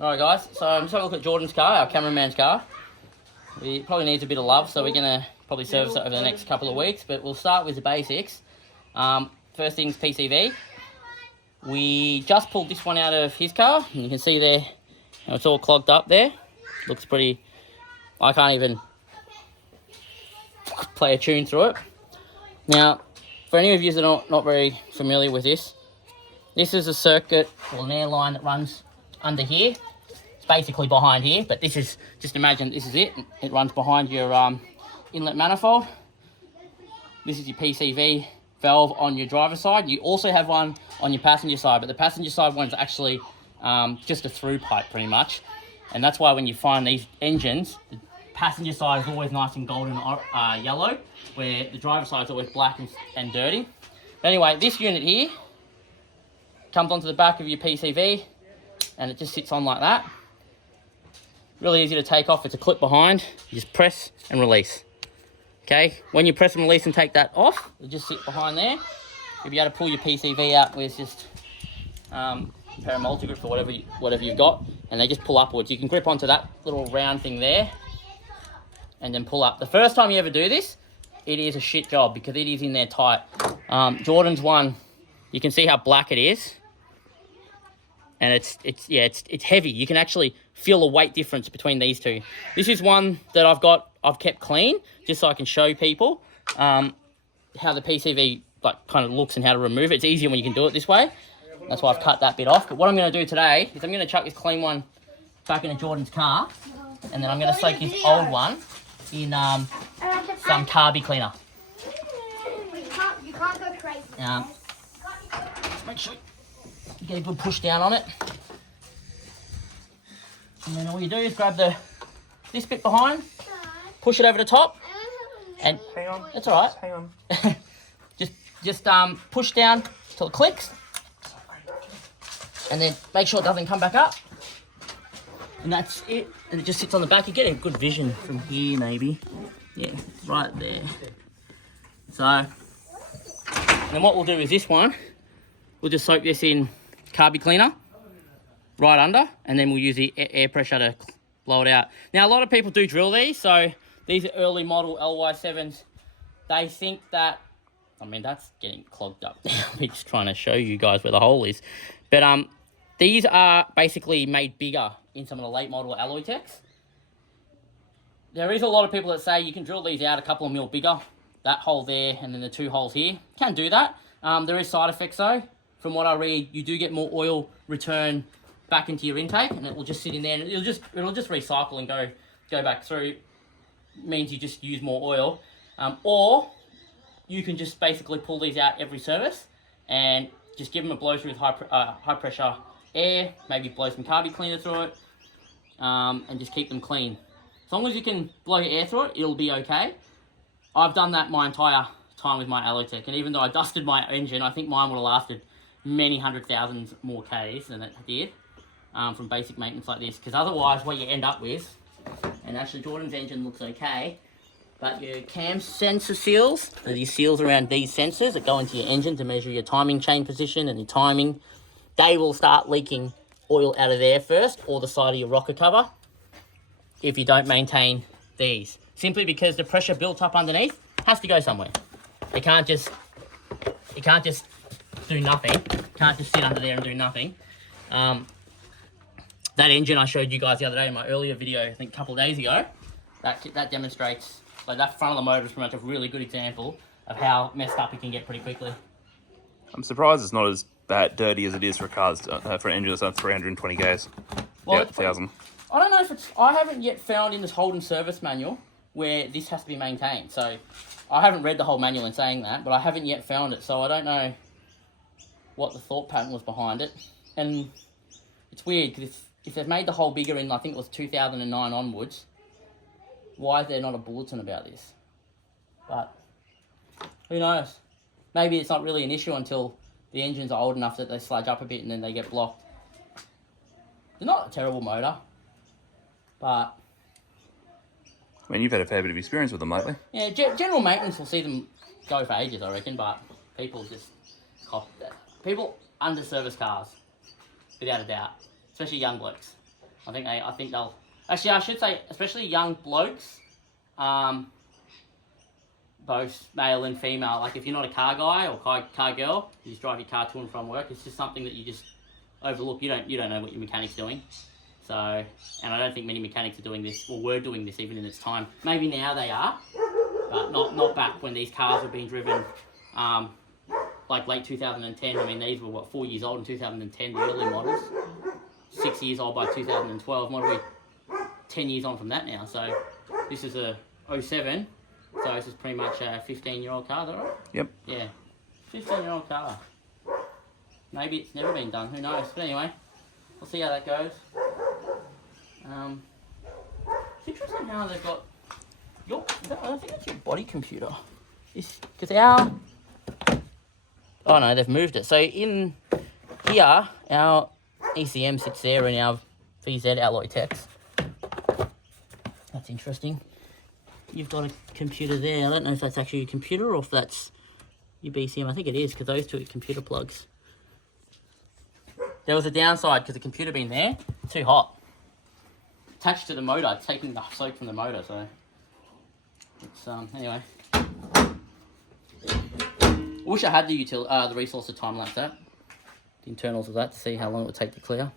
Alright guys, so I'm just having a look at Jordan's car, our cameraman's car. It probably needs a bit of love, so we're going to probably service it over the next couple of weeks, but we'll start with the basics. First thing's PCV. We just pulled this one out of his car, and you can see there, it's all clogged up there. Looks pretty, I can't even play a tune through it. Now, for any of you that are not very familiar with this is a circuit or an air line that runs under here. It's basically behind here, but this is, just imagine this is it. It runs behind your inlet manifold. This is your PCV valve on your driver's side. You also have one on your passenger side, but the passenger side one's actually just a through pipe pretty much. And that's why when you find these engines, the passenger side is always nice and golden yellow, where the driver's side is always black and dirty. But anyway, this unit here comes onto the back of your PCV, and it just sits on like that. Really easy to take off. It's a clip behind. You just press and release. Okay, when you press and release and take that off, it'll just sit behind there. You'll be able to pull your PCV out with just a pair of multi-grips or whatever you've got, and they just pull upwards. You can grip onto that little round thing there and then pull up. The first time you ever do this, it is a shit job because it is in there tight. Jordan's one, you can see how black it is, and it's heavy. You can actually feel a weight difference between these two. This is one that I've kept clean just so I can show people how the PCV kind of looks and how to remove it. It's easier when you can do it this way. That's why I've cut that bit off. But what I'm going to do today is I'm going to chuck this clean one back into Jordan's car, and then I'm going to soak his old one in some carby cleaner. You can't go crazy. Just make sure you get a good push down on it. And then all you do is grab this bit behind, push it over the top, and hang on. That's all right. Hang on. just push down till it clicks, and then make sure it doesn't come back up. And that's it. And it just sits on the back. You get a good vision from here, maybe. Yeah, right there. So, and then what we'll do is this one, we'll just soak this in carby cleaner right under, and then we'll use the air pressure to blow it out. Now, a lot of people do drill these, so these are early model LY7s. They think that, I mean, that's getting clogged up. I'm just trying to show you guys where the hole is. But these are basically made bigger in some of the late model Alloytecs. There is a lot of people that say you can drill these out a couple of mil bigger. That hole there and then the two holes here. Can do that. There is side effects though. From what I read, you do get more oil return back into your intake, and it will just sit in there, and it'll just recycle and go back through. Means you just use more oil, or you can just basically pull these out every service and just give them a blow through with high pressure air, maybe blow some carby cleaner through it, and just keep them clean. As long as you can blow air through it, it'll be okay. I've done that my entire time with my Alloytec, and even though I dusted my engine, I think mine would have lasted many hundred thousands more Ks than it did from basic maintenance like this, because otherwise what you end up with, and actually Jordan's engine looks okay, but your cam sensor seals, so these seals around these sensors that go into your engine to measure your timing chain position and your timing, they will start leaking oil out of there first, or the side of your rocker cover, if you don't maintain these. Simply because the pressure built up underneath has to go somewhere. It can't just do nothing. It can't just sit under there and do nothing. That engine I showed you guys the other day in my earlier video, I think a couple of days ago, that demonstrates, like that front of the motor is pretty much a really good example of how messed up it can get pretty quickly. I'm surprised it's not as that dirty as it is for cars, for an engine that's on 320 Ks. Well, yeah, 1,000. I don't know if it's, I haven't yet found in this Holden service manual where this has to be maintained. So I haven't read the whole manual in saying that, but I haven't yet found it. So I don't know what the thought pattern was behind it. And it's weird because if they've made the hole bigger in, I think it was 2009 onwards, why is there not a bulletin about this? But who knows? Maybe it's not really an issue until the engines are old enough that they sludge up a bit and then they get blocked. They're not a terrible motor, but... I mean, you've had a fair bit of experience with them lately. Yeah, general maintenance will see them go for ages, I reckon, but people just cop that. People under-service cars, without a doubt, especially young blokes. I think they'll. Actually, I should say, especially young blokes, both male and female. Like if you're not a car guy or car girl, you just drive your car to and from work. It's just something that you just overlook. You don't know what your mechanic's doing. So, and I don't think many mechanics are doing this, or were doing this even in its time. Maybe now they are, but not back when these cars were being driven, like late 2010. I mean, these were, 4 years old in 2010, the early models. 6 years old by 2012. What are we, 10 years on from that now? So, this is a 07, so this is pretty much a 15-year-old car, is that right? Yep. Yeah, 15-year-old car. Maybe it's never been done, who knows? But anyway, we'll see how that goes. It's interesting how they've got I think it's your body computer. Because oh no, they've moved it. So in here, our ECM sits there and our VZ Alloytecs. That's interesting. You've got a computer there. I don't know if that's actually your computer or if that's your BCM. I think it is, because those two are computer plugs. There was a downside because the computer being there, too hot. Attached to the motor, it's taking the soak from the motor, so it's anyway. I wish I had the resource to time lapse that, the internals of that, to see how long it would take to clear.